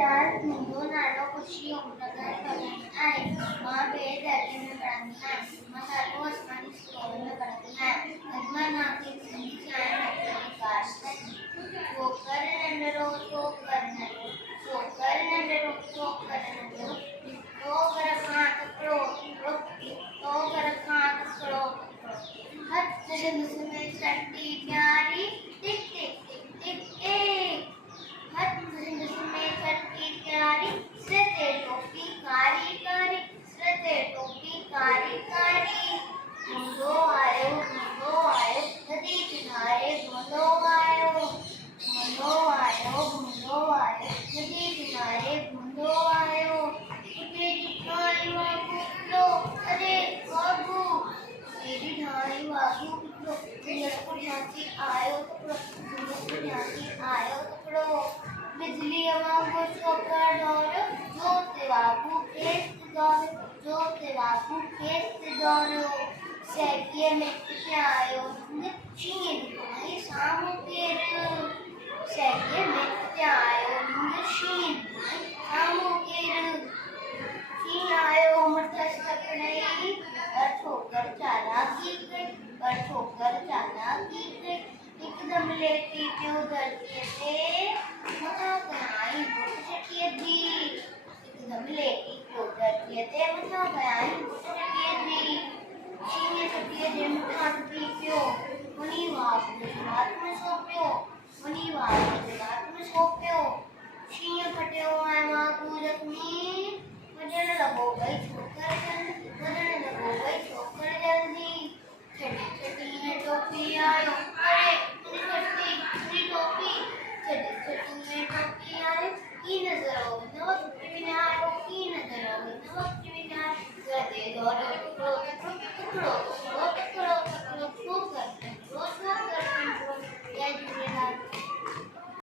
लाल मुंडो नानो खुशी उम्र घर पढ़ाई आए माँ बेद दर्जे में पढ़ाई है माँ सालों आसमानी स्कूल में पढ़ाई है अजमा नाम की जिंदगी चाहे नौकरी काश है वो कर नंदरो तो कर नंदरो वो कर नंदरो तो कर नंदरो तो कर खां कपड़ो तो कर खां कपड़ो हर जगह में चट्टी प्यारी टिक टिक टिक टिक एक हर जगह में चट्टी प्यारी सते टोपी कारी कारी सते टोपी कारी कारी मुंडो आयो नदी किनारे मुंडो आयो नदी किनारे मुंडो आयो तेरी ढाई वागू लो अरे वागू तेरी ढाई वागू लो लड़को ढांची आयो टुकड़ो बिजली वागू छोकर डोरो जो ते वागू खेत डोरो सैकिए में के आयो चीन भाई सामो केर सैकिए में के आयो शीन भाई सामो केर चीन आयो मरतस तकड़ई पर ठोकर चालाकी एकदम लेटी प्यो धरती ते मथा कयाई बुट चटिए दी एकदम लेटी प्यो धरती ते मथा कयाई बुट चटिए दी चीने चटिए दे मथा पी प्यो मनी वाप रात में सोप्यो चीने फट्यो आए मां पूरकनी वजन लगो गई छोकर जल्दी छटी है टोपी आयो अरे छटी टोपी आयो की नजर हो नवक बिना आयो की नजर हो नवक बिना गदे दौड़ो टुकड़ो